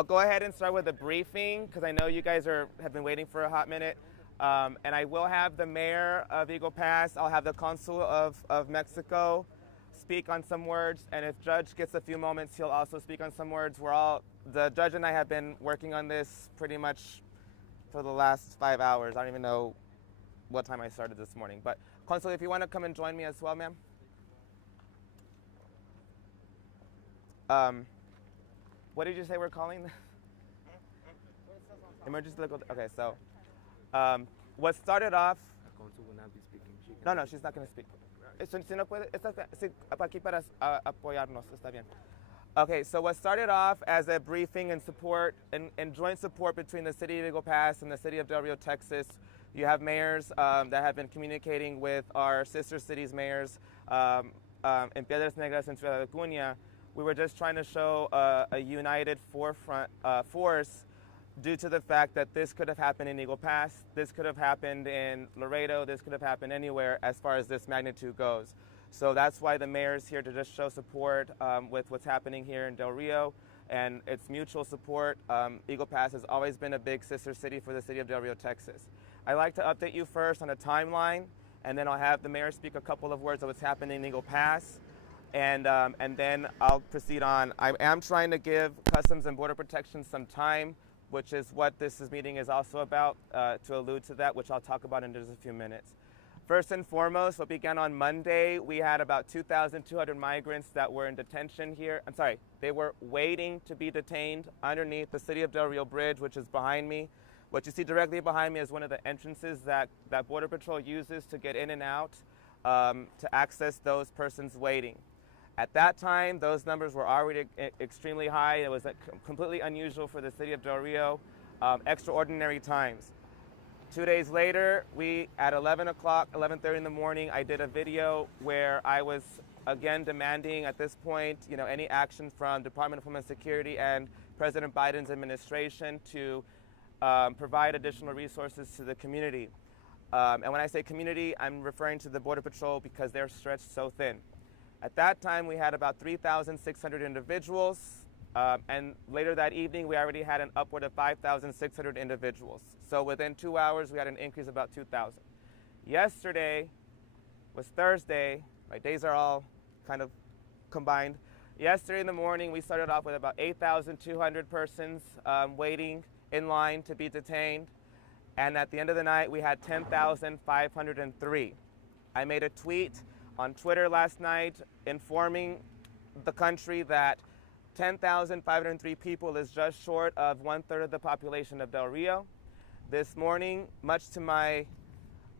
I'll go ahead and start with a briefing because I know you guys have been waiting for a hot minute. And I will have the mayor of Eagle Pass, I'll have the consul of Mexico speak on some words, and if Judge gets a few moments, he'll also speak on some words. The judge and I have been working on this pretty much for the last 5 hours. I don't even know what time I started this morning. But Consul, if you want to come and join me as well, ma'am. What did you say we're calling this? Emergency legal. Okay, so what started off. Consul will not be speaking. No, she's not going to speak. Si no puede, aquí para apoyarnos, está bien. Okay, so what started off as a briefing and support and joint support between the city of Eagle Pass and the city of Del Rio, Texas. You have mayors that have been communicating with our sister cities mayors in Piedras Negras and Ciudad Acuña. We were just trying to show a united forefront force due to the fact that this could have happened in Eagle Pass, this could have happened in Laredo, this could have happened anywhere as far as this magnitude goes. So that's why the mayor's here to just show support with what's happening here in Del Rio, and it's mutual support. Eagle Pass has always been a big sister city for the city of Del Rio, Texas. I'd like to update you first on a timeline, and then I'll have the mayor speak a couple of words of what's happening in Eagle Pass, and then I'll proceed on. I am trying to give Customs and Border Protection some time, which is what this meeting is also about, to allude to that, which I'll talk about in just a few minutes. First and foremost, what began on Monday, we had about 2,200 migrants that were in detention here. I'm sorry, they were waiting to be detained underneath the City of Del Rio Bridge, which is behind me. What you see directly behind me is one of the entrances that Border Patrol uses to get in and out, to access those persons waiting. At that time, those numbers were already extremely high. It was completely unusual for the city of Del Rio, extraordinary times. 2 days later, at 11 o'clock, 11:30 in the morning, I did a video where I was again demanding at this point, any action from Department of Homeland Security and President Biden's administration to provide additional resources to the community. And when I say community, I'm referring to the Border Patrol because they're stretched so thin. At that time, we had about 3,600 individuals, and later that evening, we already had an upward of 5,600 individuals. So within 2 hours, we had an increase of about 2,000. Yesterday was Thursday. My days are all kind of combined. Yesterday in the morning, we started off with about 8,200 persons waiting in line to be detained. And at the end of the night, we had 10,503. I made a tweet on Twitter last night informing the country that 10,503 people is just short of 1/3 of the population of Del Rio. This morning, much to my,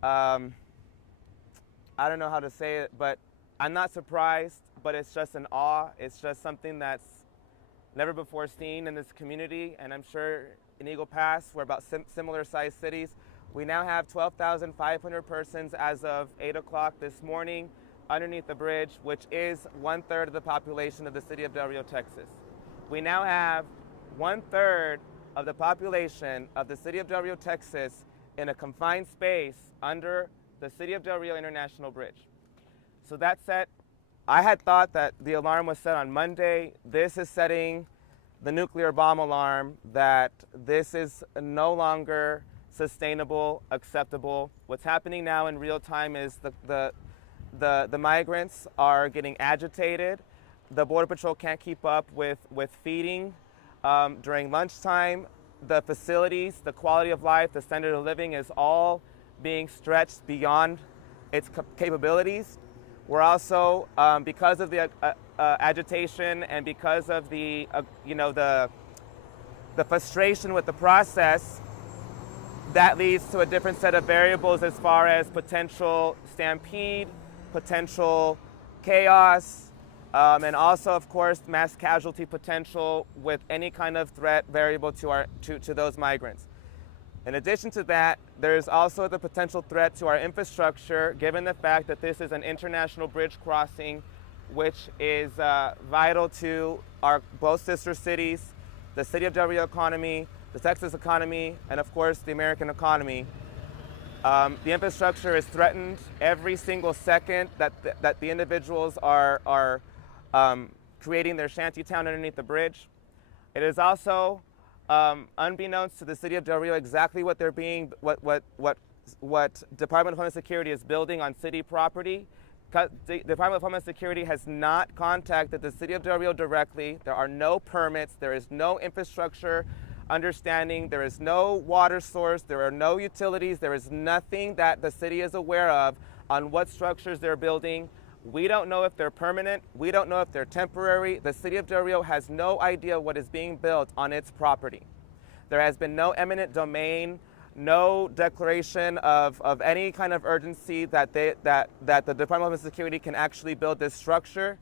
I don't know how to say it, but I'm not surprised, but it's just an awe. It's just something that's never before seen in this community, and I'm sure in Eagle Pass, we're about similar sized cities. We now have 12,500 persons as of 8 o'clock this morning underneath the bridge, which is 1/3 of the population of the city of Del Rio, Texas. We now have 1/3 of the population of the city of Del Rio, Texas in a confined space under the city of Del Rio International Bridge. So that said, I had thought that the alarm was set on Monday. This is setting the nuclear bomb alarm that this is no longer sustainable, acceptable. What's happening now in real time is the migrants are getting agitated. The Border Patrol can't keep up with feeding during lunchtime. The facilities, the quality of life, the standard of living is all being stretched beyond its capabilities. We're also, because of the agitation and because of the frustration with the process, that leads to a different set of variables as far as potential stampede, potential chaos, and also, of course, mass casualty potential with any kind of threat variable to those migrants. In addition to that, there's also the potential threat to our infrastructure, given the fact that this is an international bridge crossing, which is vital to our both sister cities, the city of Del Rio economy, the Texas economy, and of course, the American economy. The infrastructure is threatened every single second that the individuals are creating their shanty town underneath the bridge. It is also unbeknownst to the city of Del Rio, exactly what they're being, what Department of Homeland Security is building on city property. The Department of Homeland Security has not contacted the city of Del Rio directly. There are no permits. There is no infrastructure understanding. There is no water source. There are no utilities. There is nothing that the city is aware of on what structures they're building. We don't know if they're permanent. We don't know if they're temporary. The city of Del Rio has no idea what is being built on its property. There has been no eminent domain, no declaration of any kind of urgency that the Department of Homeland Security can actually build this structure.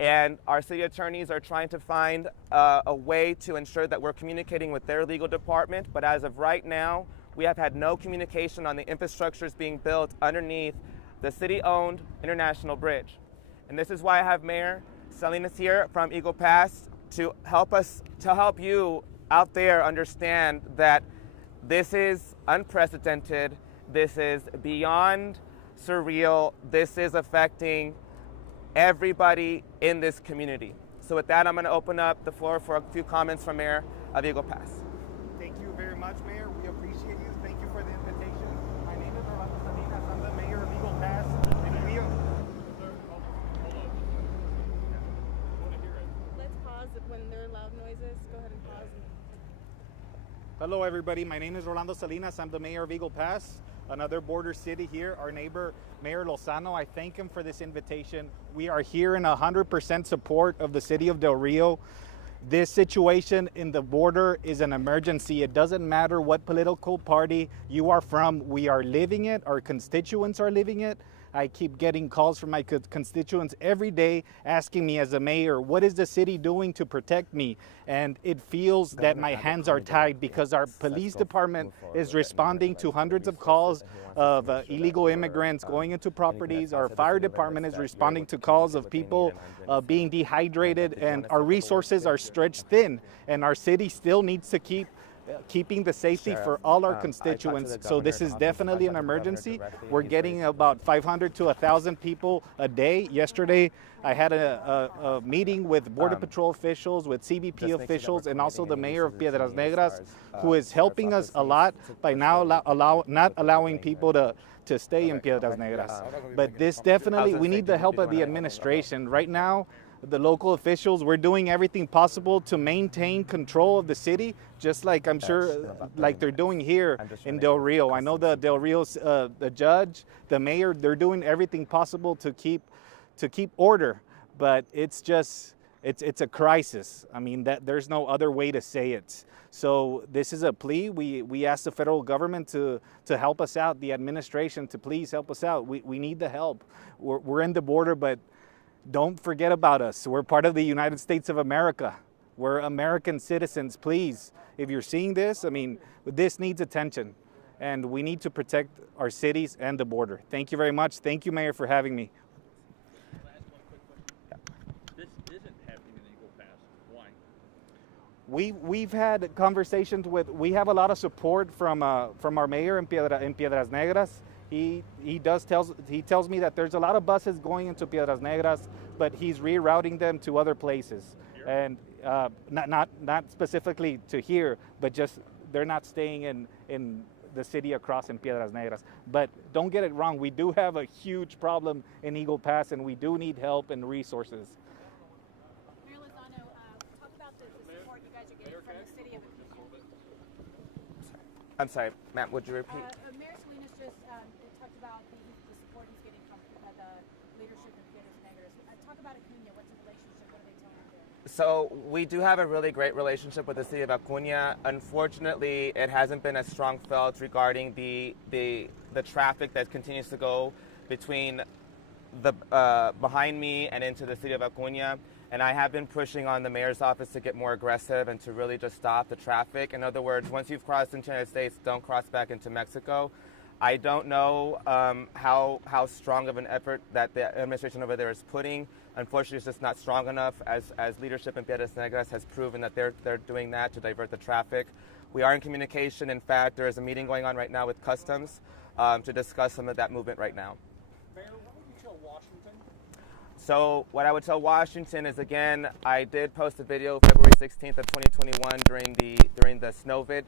And our city attorneys are trying to find a way to ensure that we're communicating with their legal department. But as of right now, we have had no communication on the infrastructures being built underneath the city-owned International Bridge. And this is why I have Mayor Salinas here from Eagle Pass to help you out there understand that this is unprecedented. This is beyond surreal. This is affecting everybody in this community. So with that, I'm going to open up the floor for a few comments from Mayor of Eagle Pass. Thank you very much, Mayor. We appreciate you. Thank you for the invitation. My name is Rolando Salinas. I'm the mayor of Eagle Pass. Let's pause when there are loud noises. Go ahead and pause. Hello, everybody. My name is Rolando Salinas. I'm the mayor of Eagle Pass, another border city here. Our neighbor, Mayor Lozano, I thank him for this invitation. We are here in 100% support of the city of Del Rio. This situation in the border is an emergency. It doesn't matter what political party you are from. We are living it. Our constituents are living it. I keep getting calls from my constituents every day asking me as a mayor, what is the city doing to protect me? And it feels that my hands are tied because our police department is responding to hundreds of calls of illegal immigrants going into properties. Our fire department is responding to calls of people being dehydrated, and our resources are stretched thin, and our city still needs to keeping the safety for all our constituents. So this is definitely an emergency. We're getting about 500 to 1,000 people a day. Yesterday, I had a meeting with Border Patrol officials, with CBP officials, and also the mayor of Piedras Negras, who is helping us a lot by now not allowing people to stay in Piedras Negras. But this definitely, we need the help of the administration. Right now, the local officials, we're doing everything possible to maintain control of the city, just like I'm sure like they're doing here in Del Rio. I know the Del Rio's the judge, the mayor, they're doing everything possible to keep order, but it's a crisis. I mean, that there's no other way to say it. So this is a plea. We ask the federal government to help us out, the administration to please help us out. We need the help. We're in the border, but don't forget about us. We're part of the United States of America. We're American citizens. Please, if you're seeing this, I mean, this needs attention, and we need to protect our cities and the border. Thank you very much. Thank you, Mayor, for having me. Last one, quick question. This isn't happening in Eagle Pass. Why? We've had conversations with. We have a lot of support from our mayor in Piedras Negras. He tells me that there's a lot of buses going into Piedras Negras, but he's rerouting them to other places, and not specifically to here, but just they're not staying in the city across in Piedras Negras. But don't get it wrong, we do have a huge problem in Eagle Pass, and we do need help and resources. Mayor Lozano, talk about the support you guys are getting from the city of I'm sorry, Matt, would you repeat? Mayor Salinas just talked about the support he's getting from the leadership in Piedras Negras. Talk about Acuña. What's the relationship? What are they telling you? So we do have a really great relationship with the city of Acuña. Unfortunately, it hasn't been as strong felt regarding the traffic that continues to go between the behind me and into the city of Acuña. And I have been pushing on the mayor's office to get more aggressive and to really just stop the traffic. In other words, once you've crossed into the United States, don't cross back into Mexico. I don't know how strong of an effort that the administration over there is putting. Unfortunately, it's just not strong enough, as leadership in Piedras Negras has proven that they're doing that to divert the traffic. We are in communication. In fact, there is a meeting going on right now with Customs to discuss some of that movement right now. Mayor, why would you tell Washington So what I would tell Washington is, again, I did post a video February 16th of 2021 during the snowvid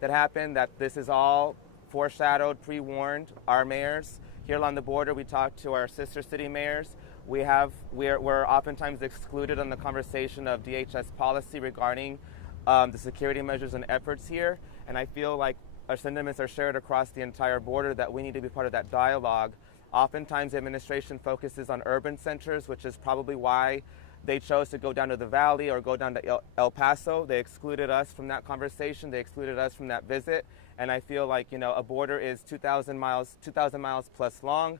that happened, that this is all foreshadowed, pre-warned. Our mayors here along the border, we talked to our sister city mayors. We're oftentimes excluded on the conversation of DHS policy regarding the security measures and efforts here. And I feel like our sentiments are shared across the entire border that we need to be part of that dialogue. Oftentimes, the administration focuses on urban centers, which is probably why they chose to go down to the valley or go down to El Paso. They excluded us from that conversation. They excluded us from that visit. And I feel like, a border is 2,000 miles plus long.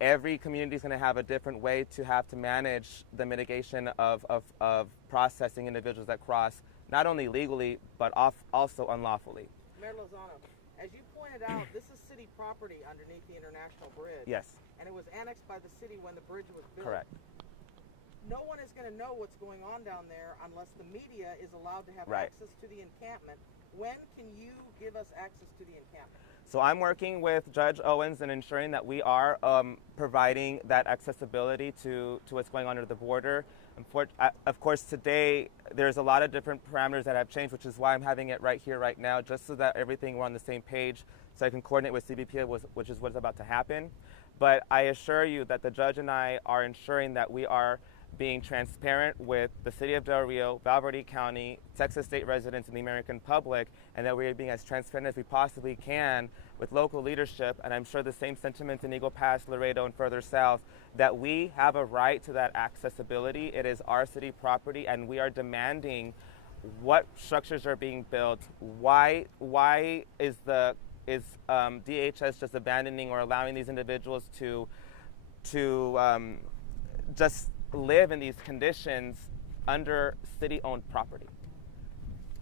Every community is going to have a different way to have to manage the mitigation of processing individuals that cross, not only legally, but also unlawfully. Mayor Lozano, as you pointed out, this is city property underneath the International Bridge. Yes. And it was annexed by the city when the bridge was built. Correct. No one is going to know what's going on down there unless the media is allowed to have Right. access to the encampment. When can you give us access to the encampment? So I'm working with Judge Owens and ensuring that we are providing that accessibility to what's going on under the border. Of course, today there's a lot of different parameters that have changed, which is why I'm having it right here, right now, just so that everything we're on the same page, so I can coordinate with CBP, which is what's about to happen. But I assure you that the judge and I are ensuring that we are being transparent with the City of Del Rio, Valverde County, Texas state residents, and the American public, and that we are being as transparent as we possibly can with local leadership, and I'm sure the same sentiment in Eagle Pass, Laredo, and further south, that we have a right to that accessibility. It is our city property, and we are demanding what structures are being built, why is DHS just abandoning or allowing these individuals to just live in these conditions under city-owned property.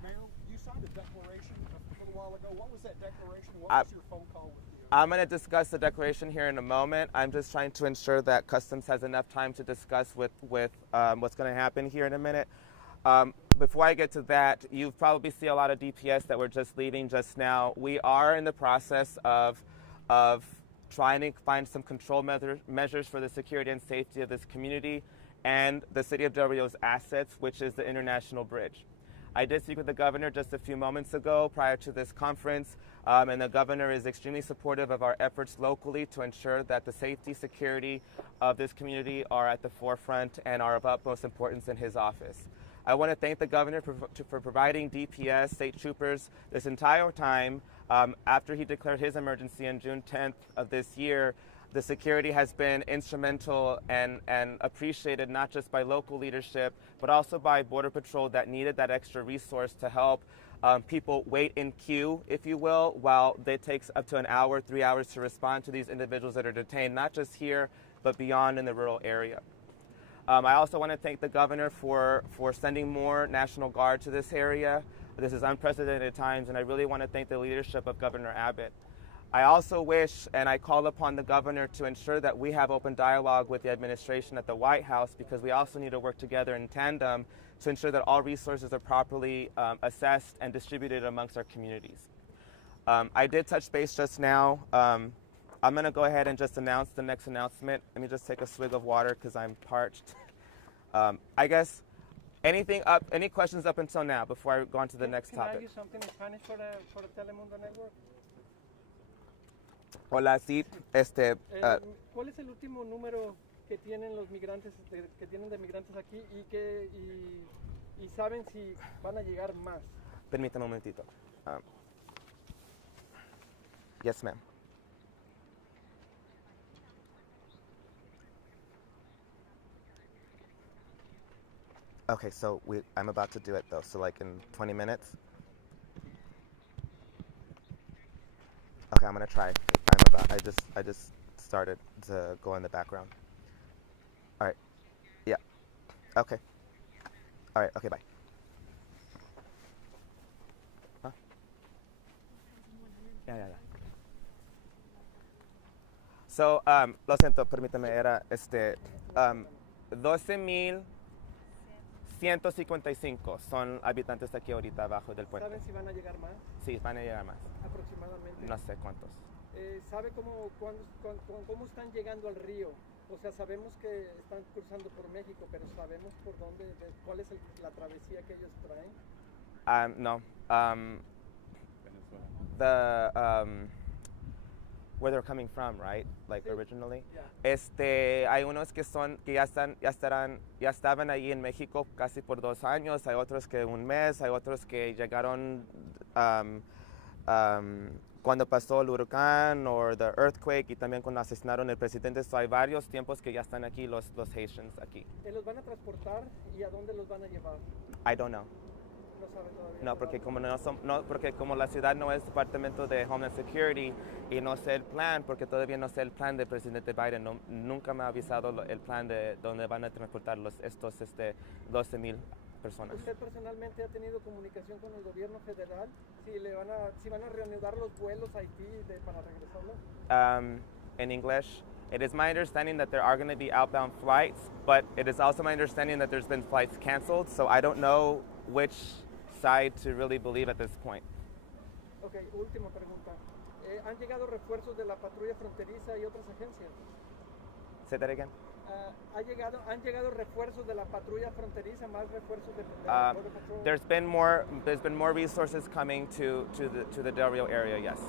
Mayor, you signed a declaration a little while ago. What was that declaration? What was your phone call with the I'm going to discuss the declaration here in a moment. I'm just trying to ensure that Customs has enough time to discuss with what's going to happen here in a minute. Before I get to that, you probably see a lot of DPS that were just leaving just now. We are in the process of trying to find some control measures for the security and safety of this community and the City of Del Rio's assets, which is the International Bridge. I did speak with the governor just a few moments ago prior to this conference, and the governor is extremely supportive of our efforts locally to ensure that the safety, security of this community are at the forefront and are of utmost importance in his office. I want to thank the governor for providing DPS, state troopers, this entire time. After he declared his emergency on June 10th of this year, the security has been instrumental and appreciated not just by local leadership, but also by Border Patrol that needed that extra resource to help people wait in queue, if you will, while it takes up to an hour, 3 hours to respond to these individuals that are detained, not just here, but beyond in the rural area. I also want to thank the governor for sending more National Guard to this area. This is unprecedented times, and I really want to thank the leadership of Governor Abbott. I also wish, and I call upon the governor to ensure that we have open dialogue with the administration at the White House, because we also need to work together in tandem to ensure that all resources are properly assessed and distributed amongst our communities. I did touch base just now. I'm going to go ahead and just announce the next announcement. Let me just take a swig of water because I'm parched. I guess any questions up until now before I go on to the next topic? Can I use something in Spanish for the Telemundo Network? Hola, sí, ¿Cuál es el último número que tienen los migrantes, que tienen de migrantes aquí y saben si van a llegar más? Permítame un momentito. Yes, ma'am. Okay, so I'm about to do it though. So like in 20 minutes. Okay, I'm gonna try. I just started to go in the background. All right. Yeah. Okay. All right. Okay. Bye. Huh? Yeah. So, lo siento, permítame, era 12,155 son habitantes aquí ahorita abajo del puente. ¿Saben si van a llegar más? Sí, van a llegar más. Aproximadamente. No sé cuántos. ¿Sabe cómo están llegando al río? O sea, sabemos que están cruzando por México, pero sabemos por dónde, cuál es la travesía que ellos traen. No. Venezuela. The where they're coming from, right? Like Sí. originally. Yeah. Hay unos que ya estaban ahí en México casi por 2 años. Hay otros que un mes. Hay otros que llegaron cuando pasó el huracán o the earthquake y también cuando asesinaron al presidente. So hay varios tiempos que ya están aquí los Haitians aquí. ¿Los van a transportar y a dónde los van a llevar? I don't know. No sabe todavía. No, porque porque como la ciudad no es departamento de Homeland Security y no sé el plan, porque todavía no sé el plan del presidente Biden, nunca me ha avisado el plan de dónde van a transportar estos 12,000 personas. ¿Usted personalmente ha tenido comunicación con el gobierno federal? Si van a reanudar los vuelos a Haití para regresarlos. In English, it is my understanding that there are going to be outbound flights, but it is also my understanding that there's been flights canceled, so I don't know which side to really believe at this point. Ok, última pregunta. ¿Han llegado refuerzos de la patrulla fronteriza y otras agencias? Say that again. ¿Han llegado refuerzos de la patrulla fronteriza, más refuerzos de Border Patrol? There's been more resources coming to the Del Rio area. Yes.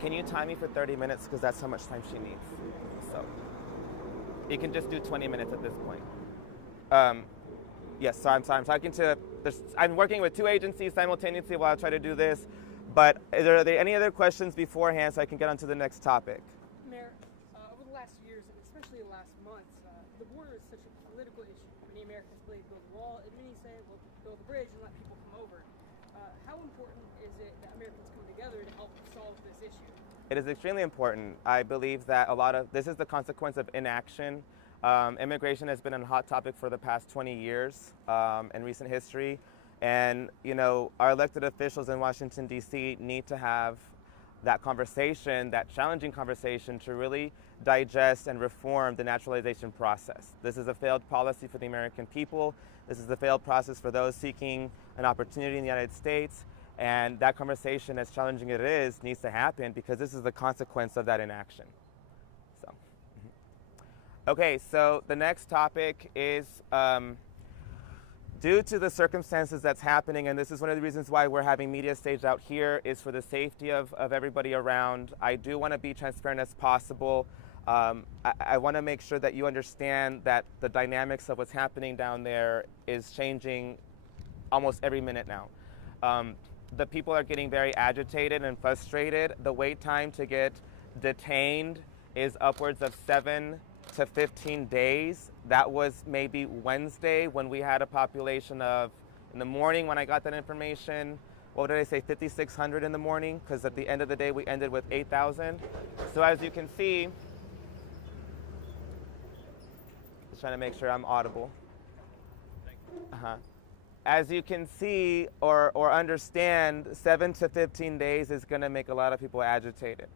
Can you time me for 30 minutes because that's how much time she needs. So you can just do 20 minutes at this point. Yes, so I'm talking to. I'm working with 2 agencies simultaneously while I try to do this. But are there any other questions beforehand so I can get on to the next topic? Mayor, over the last years, and especially the last months, the border is such a political issue. Many Americans believe build a wall, and many say, well, build a bridge and let people come over. How important is it that Americans come together to help solve this issue? It is extremely important. I believe that this is the consequence of inaction. Immigration has been a hot topic for the past 20 years in recent history. And, our elected officials in Washington, D.C. need to have that conversation, that challenging conversation to really digest and reform the naturalization process. This is a failed policy for the American people. This is a failed process for those seeking an opportunity in the United States. And that conversation, as challenging as it is, needs to happen because this is the consequence of that inaction. Okay, so the next topic is due to the circumstances that's happening, and this is one of the reasons why we're having media staged out here, is for the safety of everybody around. I do want to be transparent as possible. I want to make sure that you understand that the dynamics of what's happening down there is changing almost every minute now. The people are getting very agitated and frustrated. The wait time to get detained is upwards of 7 to 15 days. That was maybe Wednesday when we had a population of, in the morning when I got that information, what did I say, 5,600 in the morning? Because at the end of the day we ended with 8,000. So as you can see, just trying to make sure I'm audible. As you can see or understand, 7 to 15 days is going to make a lot of people agitated.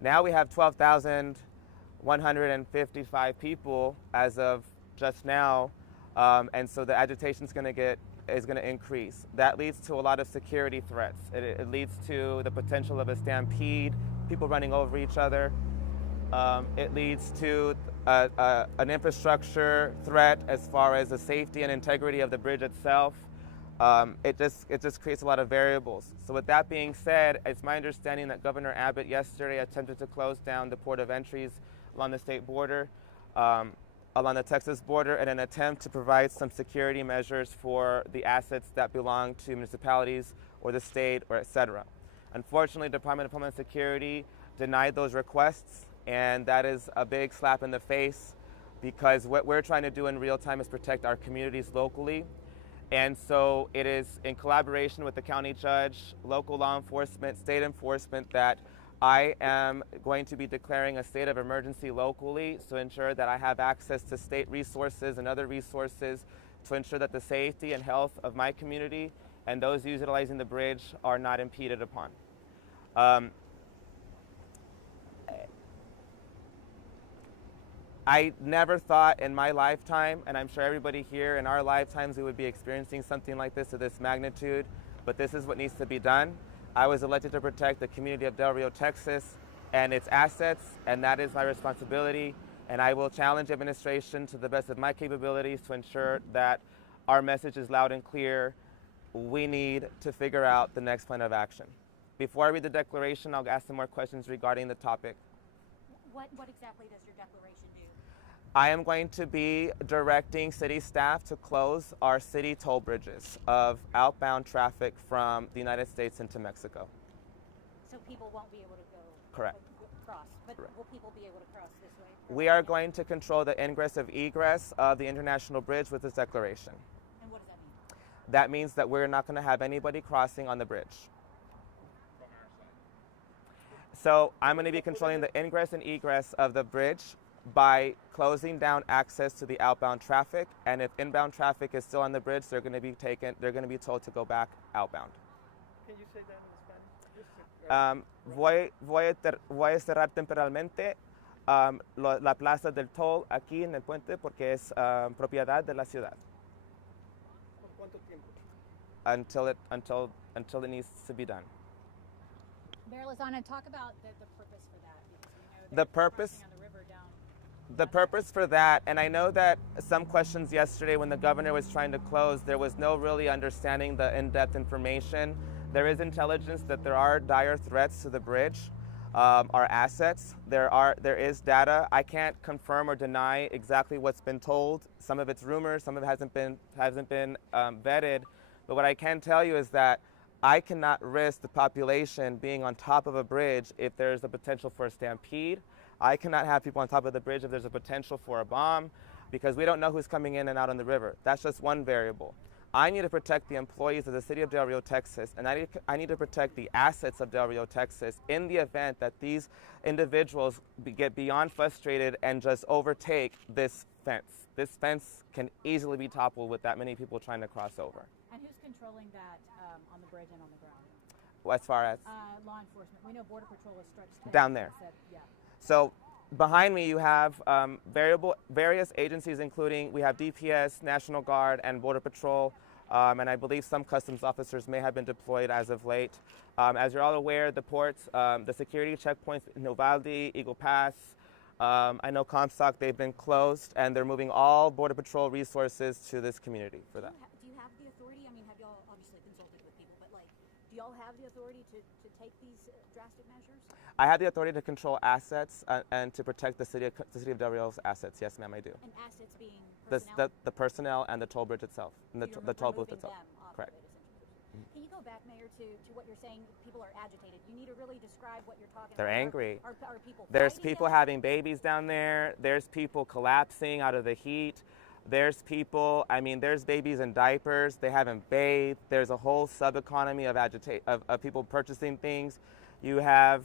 Now we have 12,155 people as of just now, and so the agitation is going to increase. That leads to a lot of security threats. It leads to the potential of a stampede, people running over each other. It leads to an infrastructure threat as far as the safety and integrity of the bridge itself. It just creates a lot of variables. So with that being said, it's my understanding that Governor Abbott yesterday attempted to close down the port of entries along the state border, along the Texas border, in an attempt to provide some security measures for the assets that belong to municipalities or the state or et cetera. Unfortunately, the Department of Homeland Security denied those requests, and that is a big slap in the face because what we're trying to do in real time is protect our communities locally. And so it is in collaboration with the county judge, local law enforcement, state enforcement, that I am going to be declaring a state of emergency locally to ensure that I have access to state resources and other resources to ensure that the safety and health of my community and those utilizing the bridge are not impeded upon. I never thought in my lifetime, and I'm sure everybody here in our lifetimes, we would be experiencing something like this of this magnitude, but this is what needs to be done. I was elected to protect the community of Del Rio, Texas, and its assets, and that is my responsibility. And I will challenge the administration to the best of my capabilities to ensure that our message is loud and clear. We need to figure out the next plan of action. Before I read the declaration, I'll ask some more questions regarding the topic. What exactly does your declaration do? I am going to be directing city staff to close our city toll bridges of outbound traffic from the United States into Mexico. So people won't be able to go Correct. Cross, but Correct. will people be able to cross this way? We are going to control the ingress of egress of the international bridge with this declaration. And what does that mean? That means that we're not going to have anybody crossing on the bridge. So I'm going to be controlling the ingress and egress of the bridge by closing down access to the outbound traffic, and if inbound traffic is still on the bridge, they're going to be told to go back outbound. Can you say that in Spanish? Voy a cerrar temporalmente la plaza del toll aquí en el puente porque es propiedad de la ciudad ¿Por cuánto tiempo? until it needs to be done. Mayor Lozano, talk about the purpose for that, because we know The they're purpose- crossing on the river down. The purpose for that, and I know that some questions yesterday when the governor was trying to close, there was no really understanding the in-depth information. There is intelligence that there are dire threats to the bridge, our assets. There is data. I can't confirm or deny exactly what's been told. Some of it's rumors, some of it hasn't been vetted. But what I can tell you is that I cannot risk the population being on top of a bridge if there's a potential for a stampede. I cannot have people on top of the bridge if there's a potential for a bomb, because we don't know who's coming in and out on the river. That's just one variable. I need to protect the employees of the city of Del Rio, Texas, and I need to protect the assets of Del Rio, Texas in the event that these individuals get beyond frustrated and just overtake this fence. This fence can easily be toppled with that many people trying to cross over. And who's controlling that on the bridge and on the ground? As far as Law enforcement. We know Border Patrol is stretched Down there. Yeah. So behind me you have various agencies, including we have DPS, National Guard, and Border Patrol, and I believe some customs officers may have been deployed as of late. As you're all aware, the ports, the security checkpoints in Uvalde, Eagle Pass, I know Comstock, they've been closed, and they're moving all Border Patrol resources to this community for that. Do you have the authority? I mean, have y'all obviously consulted with people, but like, do y'all have the authority to take these drastic measures? I have the authority to control assets and to protect the city of Del Rio's assets. Yes, ma'am, I do. And assets being personnel? The personnel and the toll bridge itself, and So the toll booth removing itself. them off Correct. of it, essentially. Can you go back, Mayor, to what you're saying? People are agitated. You need to really describe what you're talking They're about. angry. Are people There's fighting people them? having babies down there. There's people collapsing out of the heat. There's people, there's babies in diapers. They haven't bathed. There's a whole sub-economy of people purchasing things. You have,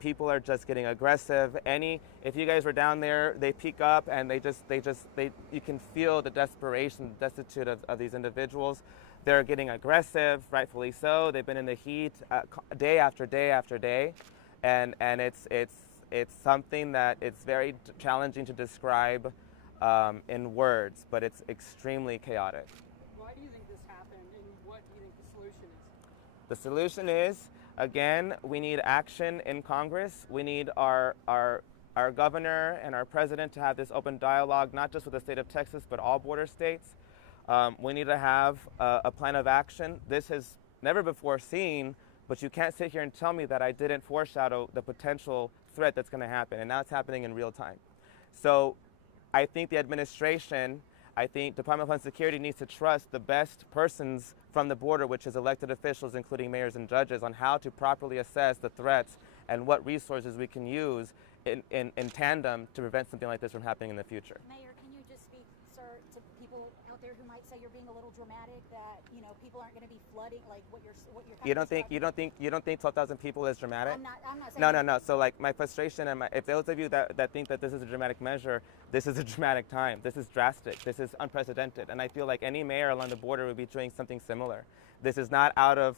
people are just getting aggressive. If you guys were down there, they peek up and you can feel the desperation, the destitute of these individuals. They're getting aggressive, rightfully so. They've been in the heat day after day after day, and it's something that it's very challenging to describe in words, but it's extremely chaotic. Why do you think this happened, and what do you think the solution is? The solution is, again, we need action in Congress. We need our governor and our president to have this open dialogue, not just with the state of Texas, but all border states. We need to have a plan of action. This has never before seen, but you can't sit here and tell me that I didn't foreshadow the potential threat that's going to happen, and now it's happening in real time. So I think the administration, I think Department of Homeland Security needs to trust the best persons from the border, which is elected officials, including mayors and judges, on how to properly assess the threats and what resources we can use in tandem to prevent something like this from happening in the future. Mayor, can you just speak, sir, to people out there who might say you're being a little dramatic, that people aren't going to be flooding, like what you're You don't think 12,000 people is dramatic? I'm not saying No. So like my frustration and if those of you that think that this is a dramatic measure, this is a dramatic time. This is drastic. This is unprecedented. And I feel like any mayor along the border would be doing something similar. This is not out of,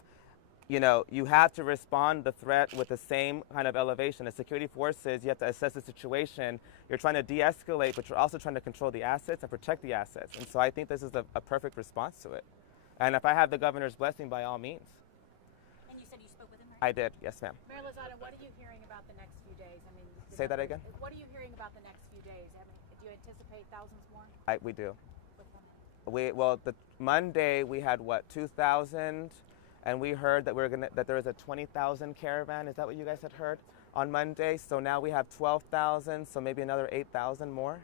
you have to respond the threat with the same kind of elevation. As security forces, you have to assess the situation. You're trying to de-escalate, but you're also trying to control the assets and protect the assets. And so I think this is a perfect response to it. And if I have the governor's blessing, by all means. And you said you spoke with him, right? I did, yes, ma'am. Mayor Lozano, what are you hearing about the next few days? I mean, Say that again? What are you hearing about the next few days? I mean, do you anticipate thousands more? We do. With them? Well, the Monday we had what, 2,000, and we heard that that there was a 20,000 caravan. Is that what you guys had heard on Monday? So now we have 12,000, so maybe another 8,000 more.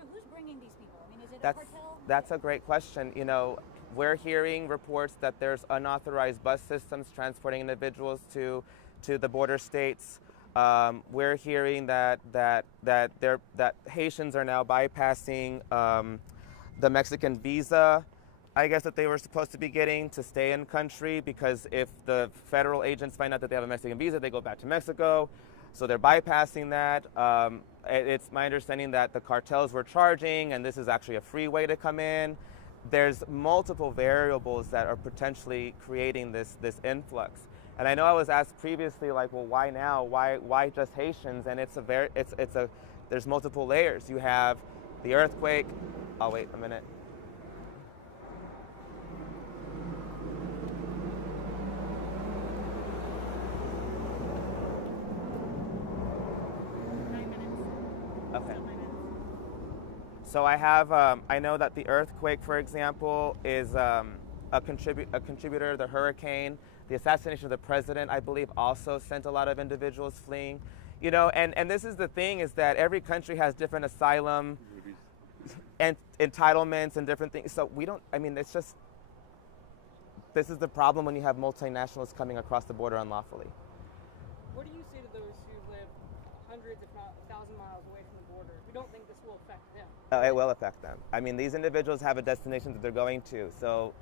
So who's bringing these people? I mean, is it a That's cartel? that's a great question. You know, we're hearing reports that there's unauthorized bus systems transporting individuals to the border states. We're hearing that Haitians are now bypassing the Mexican visa, I guess, that they were supposed to be getting to stay in country, because if the federal agents find out that they have a Mexican visa, they go back to Mexico. So they're bypassing that. It's my understanding that the cartels were charging, and this is actually a free way to come in. There's multiple variables that are potentially creating this influx. And I know I was asked previously, like, well, why now? Why just Haitians? And there's multiple layers. You have the earthquake. Oh, wait a minute. Okay. So I know that the earthquake, for example, is a contributor. The hurricane, the assassination of the president, I believe, also sent a lot of individuals fleeing. You know, and this is the thing, is that every country has different asylum and entitlements and different things. So it's just, this is the problem when you have multinationals coming across the border unlawfully. What do you say to those who live hundreds, if not 1,000 miles away from the border, who don't think this will affect them? It will affect them. I mean, these individuals have a destination that they're going to. So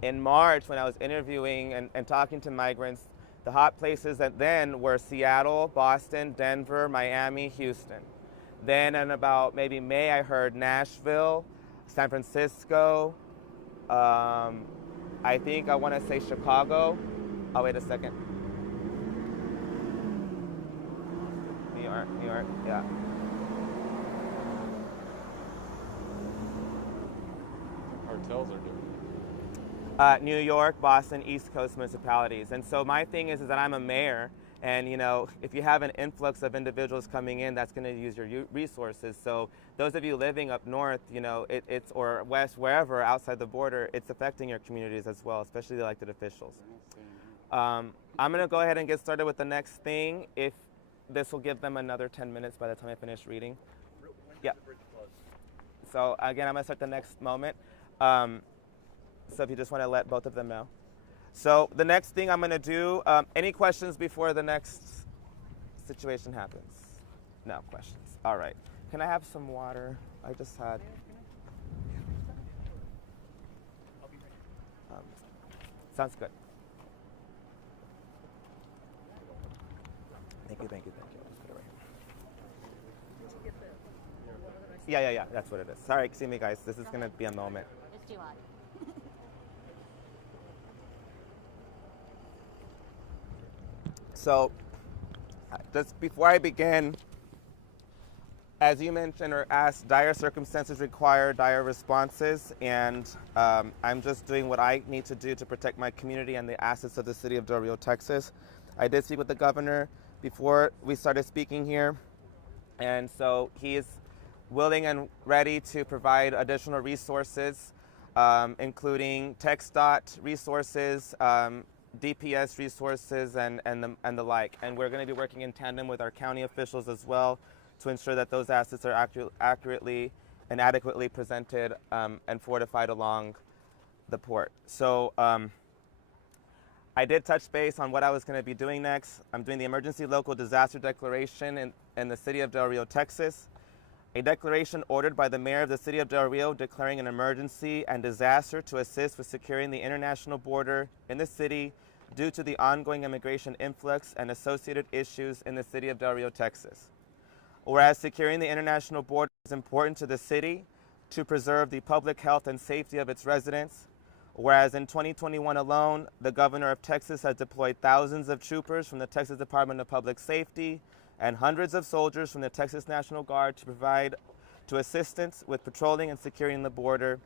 in March, when I was interviewing and talking to migrants, the hot places that then were Seattle, Boston, Denver, Miami, Houston. Then in about maybe May, I heard Nashville, San Francisco, I think I want to say Chicago. Oh, wait a second. New York, yeah. Cartels are doing it. New York, Boston, East Coast municipalities. And so my thing is that I'm a mayor, and you know, if you have an influx of individuals coming in, that's going to use your resources. So those of you living up north, you know, it's or west, wherever outside the border, it's affecting your communities as well, especially the elected officials. I'm going to go ahead and get started with the next thing. If this will give them another 10 minutes by the time I finish reading. Yeah. So again, I'm going to start the next moment. So if you just want to let both of them know. So the next thing I'm going to do, any questions before the next situation happens? No questions. All right. Can I have some water? I just had. Sounds good. Thank you. I'll just put it right here. Yeah. That's what it is. Sorry, excuse me, guys. This is going to be a moment. It's too hot. So, just before I begin, as you mentioned or asked, dire circumstances require dire responses, and I'm just doing what I need to do to protect my community and the assets of the city of Del Rio, Texas. I did speak with the governor before we started speaking here, and so he is willing and ready to provide additional resources, including TxDOT resources, DPS resources, and the like. And we're going to be working in tandem with our county officials as well to ensure that those assets are accurately and adequately presented and fortified along the port. So I did touch base on what I was going to be doing next. I'm doing the Emergency Local Disaster Declaration in the city of Del Rio, Texas. A declaration ordered by the mayor of the city of Del Rio declaring an emergency and disaster to assist with securing the international border in the city due to the ongoing immigration influx and associated issues in the city of Del Rio, Texas. Whereas securing the international border is important to the city to preserve the public health and safety of its residents. Whereas in 2021 alone, the governor of Texas has deployed thousands of troopers from the Texas Department of Public Safety and hundreds of soldiers from the Texas National Guard to provide assistance with patrolling and securing the border.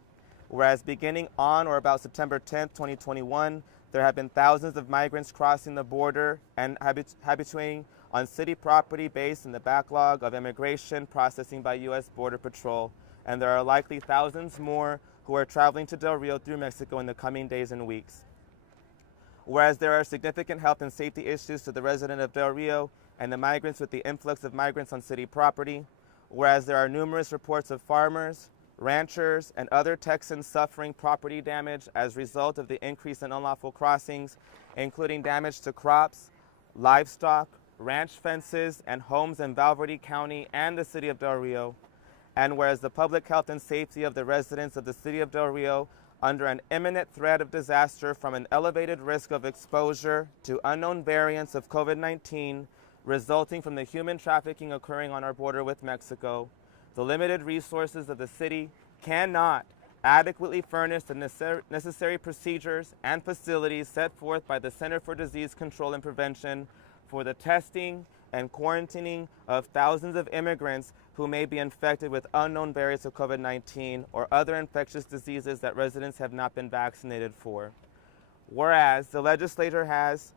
Whereas beginning on or about September 10th, 2021, there have been thousands of migrants crossing the border and habituating on city property based in the backlog of immigration processing by U.S. Border Patrol, and there are likely thousands more who are traveling to Del Rio through Mexico in the coming days and weeks. Whereas there are significant health and safety issues to the resident of Del Rio and the migrants with the influx of migrants on city property, whereas there are numerous reports of farmers, ranchers, and other Texans suffering property damage as a result of the increase in unlawful crossings, including damage to crops, livestock, ranch fences, and homes in Valverde County and the city of Del Rio, and whereas the public health and safety of the residents of the city of Del Rio under an imminent threat of disaster from an elevated risk of exposure to unknown variants of COVID-19 resulting from the human trafficking occurring on our border with Mexico, the limited resources of the city cannot adequately furnish the necessary procedures and facilities set forth by the Center for Disease Control and Prevention for the testing and quarantining of thousands of immigrants who may be infected with unknown variants of COVID-19 or other infectious diseases that residents have not been vaccinated for. Whereas the legislature has,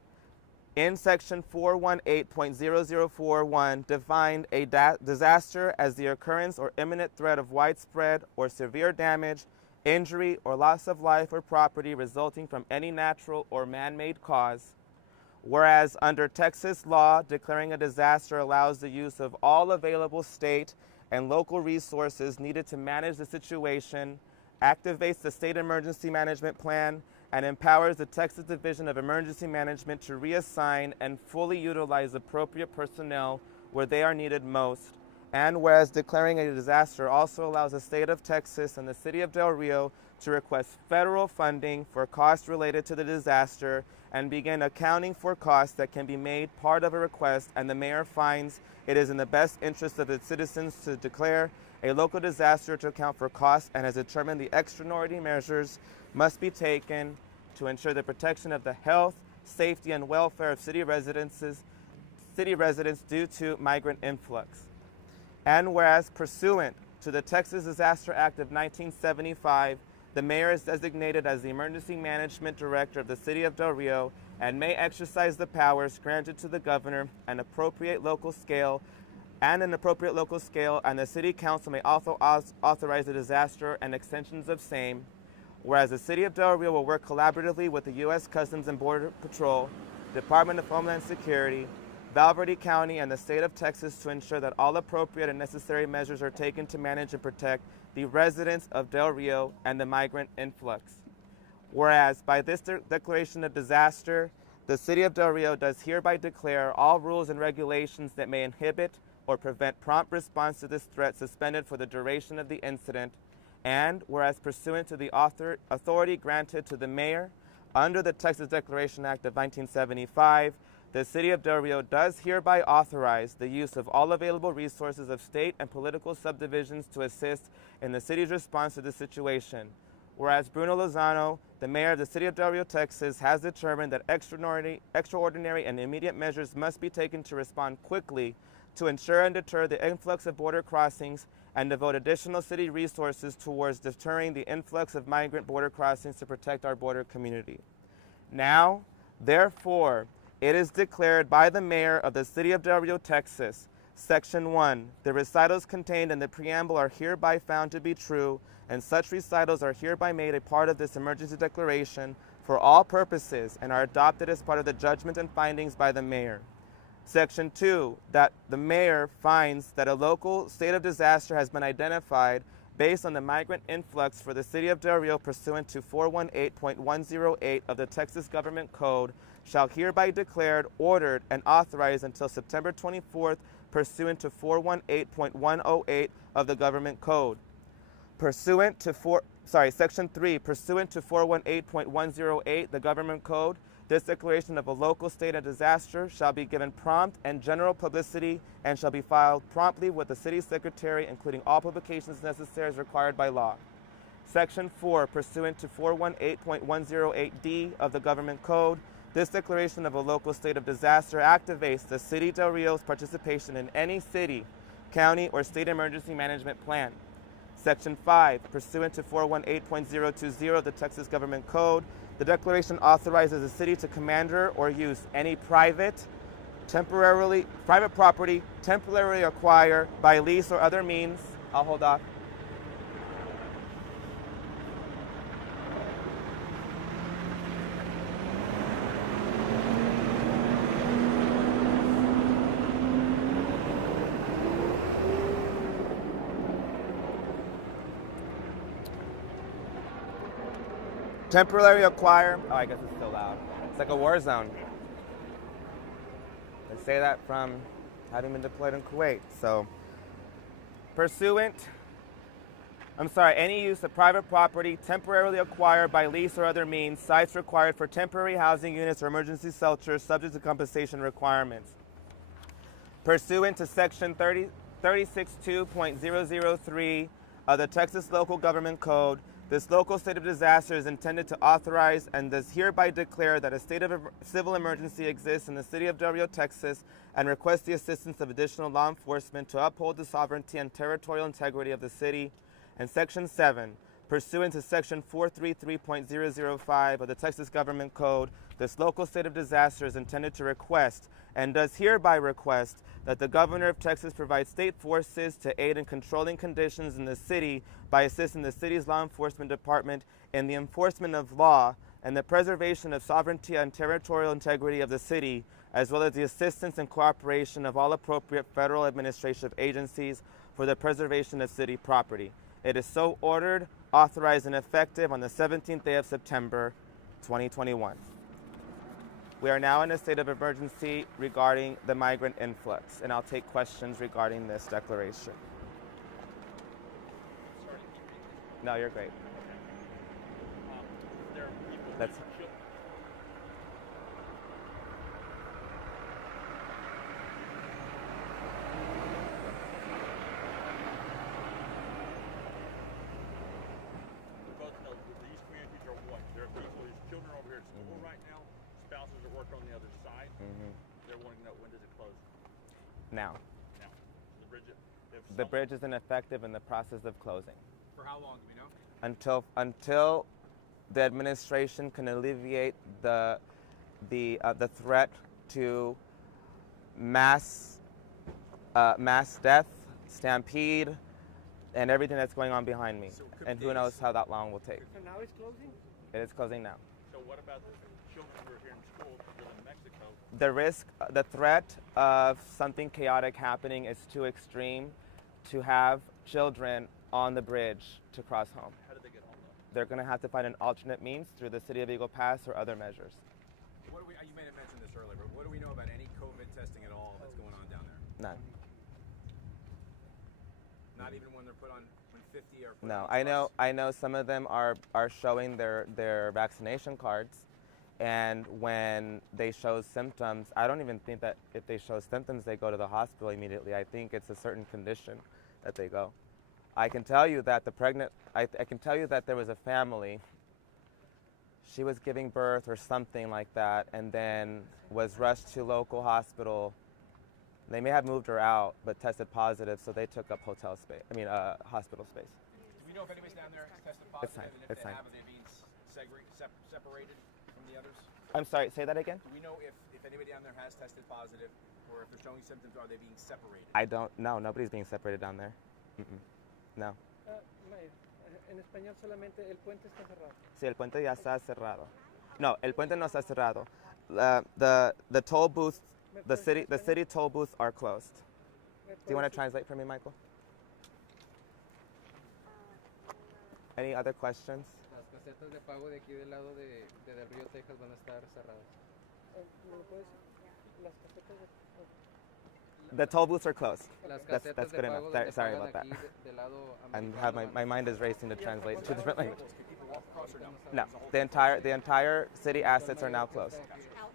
in section 418.0041, defined a disaster as the occurrence or imminent threat of widespread or severe damage, injury, or loss of life or property resulting from any natural or man-made cause. Whereas under Texas law, declaring a disaster allows the use of all available state and local resources needed to manage the situation, activates the State Emergency Management Plan, and empowers the Texas Division of Emergency Management to reassign and fully utilize appropriate personnel where they are needed most. And whereas declaring a disaster also allows the state of Texas and the city of Del Rio to request federal funding for costs related to the disaster and begin accounting for costs that can be made part of a request, and the mayor finds it is in the best interest of its citizens to declare a local disaster to account for costs and has determined the extraordinary measures must be taken to ensure the protection of the health, safety, and welfare of city residents due to migrant influx. And whereas pursuant to the Texas Disaster Act of 1975, the mayor is designated as the Emergency Management Director of the City of Del Rio and may exercise the powers granted to the governor and the appropriate local scale, and the City Council may also authorize a disaster and extensions of same, whereas the City of Del Rio will work collaboratively with the U.S. Customs and Border Patrol, Department of Homeland Security, Valverde County, and the state of Texas to ensure that all appropriate and necessary measures are taken to manage and protect the residents of Del Rio and the migrant influx. Whereas by this declaration of disaster, the City of Del Rio does hereby declare all rules and regulations that may inhibit or prevent prompt response to this threat suspended for the duration of the incident, and whereas pursuant to the authority granted to the mayor under the Texas Declaration Act of 1975, the City of Del Rio does hereby authorize the use of all available resources of state and political subdivisions to assist in the city's response to this situation. Whereas Bruno Lozano, the mayor of the City of Del Rio, Texas, has determined that extraordinary and immediate measures must be taken to respond quickly to ensure and deter the influx of border crossings and devote additional city resources towards deterring the influx of migrant border crossings to protect our border community. Now, therefore, it is declared by the mayor of the City of Del Rio, Texas, Section 1, the recitals contained in the preamble are hereby found to be true, and such recitals are hereby made a part of this emergency declaration for all purposes and are adopted as part of the judgment and findings by the mayor. Section 2, that the mayor finds that a local state of disaster has been identified based on the migrant influx for the City of Del Rio pursuant to 418.108 of the Texas Government Code shall hereby declared, ordered, and authorized until September 24th pursuant to 418.108 of the Government Code. Section 3, pursuant to 418.108, the Government Code, this declaration of a local state of disaster shall be given prompt and general publicity and shall be filed promptly with the City Secretary, including all publications necessary as required by law. Section 4, pursuant to 418.108D of the Government Code, this declaration of a local state of disaster activates the City Del Rio's participation in any city, county, or state emergency management plan. Section 5, pursuant to 418.020 of the Texas Government Code, the declaration authorizes the city to commander or use any private, private property temporarily acquired by lease or other means. I'll hold off. Temporarily acquire. Oh, I guess it's still loud. It's like a war zone. I say that from having been deployed in Kuwait. So, any use of private property temporarily acquired by lease or other means, sites required for temporary housing units or emergency shelters subject to compensation requirements. Pursuant to Section 362.003 of the Texas Local Government Code, this local state of disaster is intended to authorize and does hereby declare that a state of civil emergency exists in the city of Del Rio, Texas, and requests the assistance of additional law enforcement to uphold the sovereignty and territorial integrity of the city. And Section 7, pursuant to Section 433.005 of the Texas Government Code, this local state of disaster is intended to request and does hereby request that the governor of Texas provide state forces to aid in controlling conditions in the city by assisting the city's law enforcement department in the enforcement of law and the preservation of sovereignty and territorial integrity of the city, as well as the assistance and cooperation of all appropriate federal administrative agencies for the preservation of city property. It is so ordered, authorized, and effective on the 17th day of September, 2021. We are now in a state of emergency regarding the migrant influx, and I'll take questions regarding this declaration. No, you're great. There are people That's these communities are what? There are people, there's children over here at school right now, spouses are working on the other side. They're wanting to know, when does it close? now. Now. The bridge is ineffective in the process of closing. For how long, do we know? Until the administration can alleviate the threat to mass death, stampede, and everything that's going on behind me. So And who knows how that long will take. So now it's closing? It is closing now. So what about the children who are here in school still in Mexico? The threat of something chaotic happening is too extreme to have children on the bridge to cross home. How do they get home though? They're going to have to find an alternate means through the city of Eagle Pass or other measures. You may have mentioned this earlier, but what do we know about any COVID testing at all that's going on down there? None. Not even when they're put on, when 50 are put No, on I know some of them are showing their vaccination cards, and when they show symptoms, I don't even think that if they show symptoms they go to the hospital immediately. I think it's a certain condition that they go. I can tell you that I can tell you that there was a family. She was giving birth or something like that, and then was rushed to local hospital. They may have moved her out, but tested positive, so they took up hospital space. Do we know if anybody's down there has tested positive? It's fine. And if It's they fine. have, are they being separated from the others? I'm sorry, say that again? Do we know if anybody down there has tested positive, or if they're showing symptoms, are they being separated? I don't know. Nobody's being separated down there. No. Mayor, en español solamente el puente está cerrado. Sí, el puente ya está cerrado. No, el puente no está cerrado. The toll booths, the city toll booths are closed. Do you want to translate for me, Michael? Any other questions? Las casetas de pago de aquí del lado de Del Río, Texas van a estar cerradas. ¿Me lo puedes? Las casetas de... The toll booths are closed. Las That's casetas good de enough. pago donde Sorry pagan about that. aquí del lado Have americano my mind is racing to translate to different languages. Can people walk across or no? No, the entire city assets are now closed.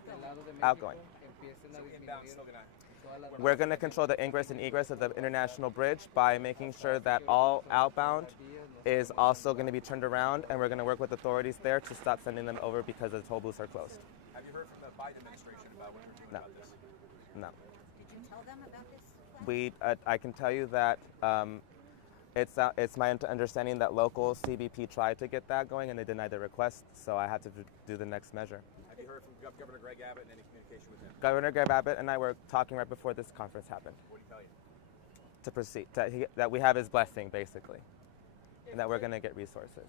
del lado de México Outgoing. empiecen a Inbound disminuir still gonna. todas las We're going to control the ingress and egress of the international bridge by making sure that all outbound is also going to be turned around, and we're going to work with authorities there to stop sending them over because the toll booths are closed. Have you heard from the Biden administration about what they're doing No. about this? No. Did you tell them about this? I can tell you that It's my understanding that local CBP tried to get that going and they denied the request, so I had to do the next measure. Have you heard from Governor Greg Abbott and any communication with him? Governor Greg Abbott and I were talking right before this conference happened. What did he tell you? To proceed, that we have his blessing, basically, and that we're going to get resources.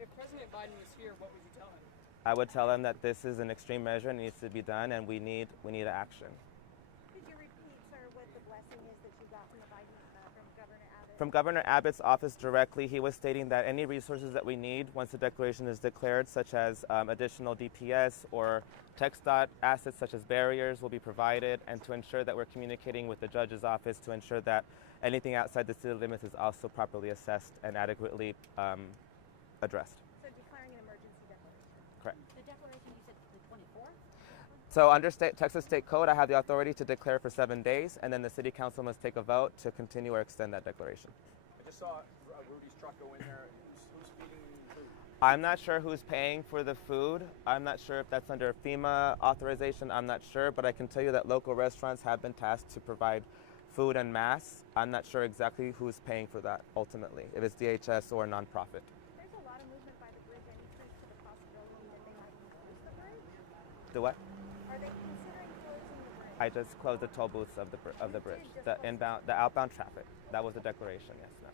If President Biden was here, what would you tell him? I would tell him that this is an extreme measure and needs to be done, and we need action. Could you repeat, sir, what the blessing is that you got from the Biden, from Governor Abbott? From Governor Abbott's office directly, he was stating that any resources that we need once the declaration is declared, such as additional DPS or TxDOT assets such as barriers, will be provided, and to ensure that we're communicating with the judge's office to ensure that anything outside the city limits is also properly assessed and adequately addressed. So declaring an emergency declaration. Correct. The declaration you said the 24th? So under Texas State Code, I have the authority to declare for 7 days, and then the City Council must take a vote to continue or extend that declaration. I just saw Rudy's truck go in there. Who's feeding food? I'm not sure who's paying for the food. I'm not sure if that's under FEMA authorization. I'm not sure, but I can tell you that local restaurants have been tasked to provide food en masse. I'm not sure exactly who's paying for that ultimately, if it's DHS or a nonprofit. There's a lot of movement by the bridge. Any truth to the possibility that they might close the bridge? The what? Are they considering closing the bridge? I just closed the toll booths of the bridge. The outbound traffic. That was the declaration. Yes, ma'am.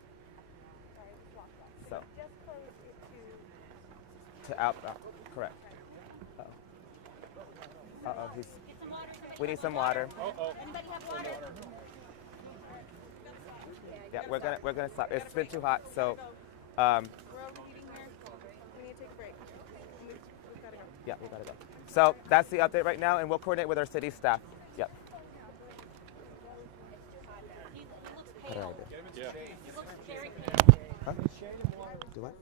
Sorry, it was locked up. So Just closed it to outbound. Correct. Uh-oh. We need some water. Anybody have water? Yeah, we're gonna stop. It's been too hot, so. We're overheating here. We need to take a break. We've gotta go. Yeah, we gotta go. So that's the update right now, and we'll coordinate with our city staff. Yep. He looks pale. What did I do? He looks very pale. Huh? Do what?